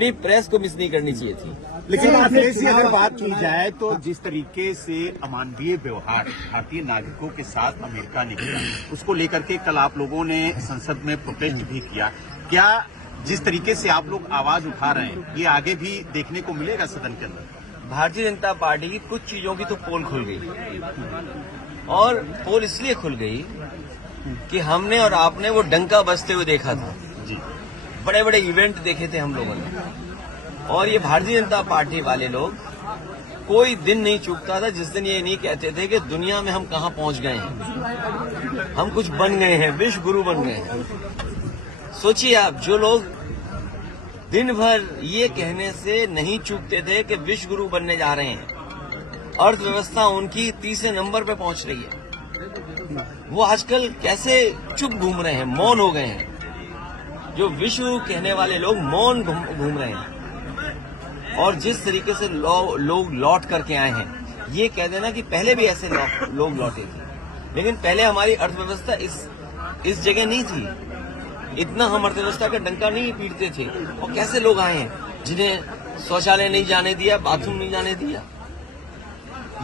Opportunity press को miss नहीं करनी चाहिए थी। लेकिन अखिलेश जी, अगर बात की जाए तो जिस तरीके से अमानवीय व्यवहार भारतीय नागरिकों के साथ अमेरिका ने किया, उसको लेकर के कल आप लोगों ने संसद में प्रोटेस्ट भी किया। क्या जिस तरीके से आप लोग आवाज उठा रहे हैं, ये आगे भी देखने को मिलेगा सदन के अंदर? भारतीय जनता पार्टी की कुछ चीजों की तो पोल खुल गई, और पोल इसलिए खुल गई कि हमने और आपने वो डंका बजते हुए देखा था जी। बड़े बड़े इवेंट देखे थे हम लोगों ने, और ये भारतीय जनता पार्टी वाले लोग कोई दिन नहीं चूकता था जिस दिन ये नहीं कहते थे कि दुनिया में हम कहां पहुंच गए हैं, हम कुछ बन गए हैं, विश्व गुरु बन गए हैं। सोचिए आप, जो लोग दिन भर ये कहने से नहीं चूकते थे कि विश्व गुरु बनने जा रहे हैं, अर्थव्यवस्था उनकी तीसरे नंबर पे पहुंच रही है, वो आजकल कैसे चुप घूम रहे हैं, मौन हो गए हैं। जो विश्व कहने वाले लोग मौन घूम रहे हैं, और जिस तरीके से लोग लौट करके आए हैं, ये कह देना कि पहले भी ऐसे लोग लौटे थे, लेकिन पहले हमारी अर्थव्यवस्था इस जगह नहीं थी, इतना हम अर्थव्यवस्था का डंका नहीं पीटते थे। और कैसे लोग आए हैं जिन्हें शौचालय नहीं जाने दिया, बाथरूम नहीं जाने दिया।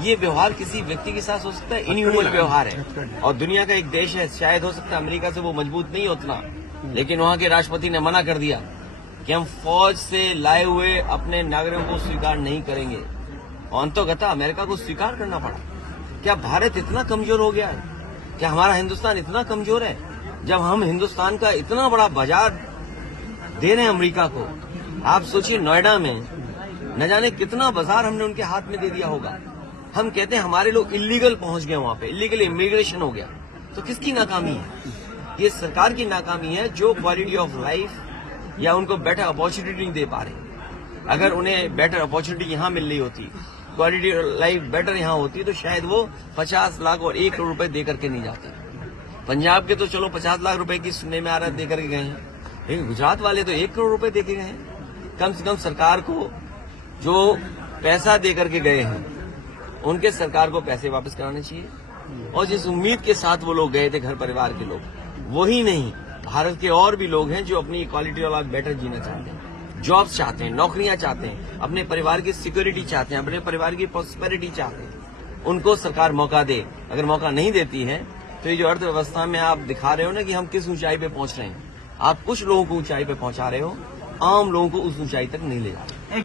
ये व्यवहार किसी व्यक्ति के साथ हो सकता है? इनह्यूमन व्यवहार है। और दुनिया का एक देश है, शायद हो सकता है अमेरिका से वो मजबूत नहीं उतना, लेकिन वहां के राष्ट्रपति ने मना कर दिया कि हम फौज से लाए हुए अपने नागरिकों को स्वीकार नहीं करेंगे। अंततः अमेरिका को स्वीकार करना पड़ा। क्या भारत इतना कमजोर हो गया है? क्या हमारा हिंदुस्तान इतना कमजोर है? जब हम हिंदुस्तान का इतना बड़ा बाजार दे रहे हैं अमेरिका को, आप सोचिए नोएडा में न जाने कितना बाजार हमने उनके हाथ में दे दिया होगा। हम कहते हैं हमारे लोग इलीगल पहुंच गए, वहां पे इलीगल इमिग्रेशन हो गया। तो किसकी नाकामी है? ये सरकार की नाकामी है, जो क्वालिटी ऑफ लाइफ या उनको बेटर अपॉर्चुनिटी नहीं दे पा रहे। अगर उन्हें बेटर अपॉर्चुनिटी यहाँ मिल रही होती, क्वालिटी ऑफ लाइफ बेटर यहाँ होती, तो शायद वो 50 लाख और 1 करोड़ रुपए दे करके नहीं जाते। पंजाब के तो चलो 50 लाख रुपए की सुनने में आ रहा है दे करके गए हैं, लेकिन गुजरात वाले तो 1 करोड़ रुपए दे के गए हैं। कम से कम सरकार को जो पैसा दे करके गए हैं, उनके सरकार को पैसे वापस कराने चाहिए। और जिस उम्मीद के साथ वो लोग गए थे, घर परिवार के लोग, वही नहीं, भारत के और भी लोग हैं जो अपनी क्वालिटी ऑफ लाइफ बेटर जीना चाहते हैं, जॉब्स चाहते हैं, नौकरियां चाहते हैं, अपने परिवार की सिक्योरिटी चाहते हैं, अपने परिवार की प्रॉस्पेरिटी चाहते हैं। उनको सरकार मौका दे। अगर मौका नहीं देती है तो ये जो अर्थव्यवस्था में आप दिखा रहे हो ना कि हम किस ऊंचाई पे पहुंच रहे हैं, आप कुछ लोगों को ऊंचाई पे पहुंचा रहे हो, आम लोगों को उस ऊंचाई तक नहीं ले जा रहे।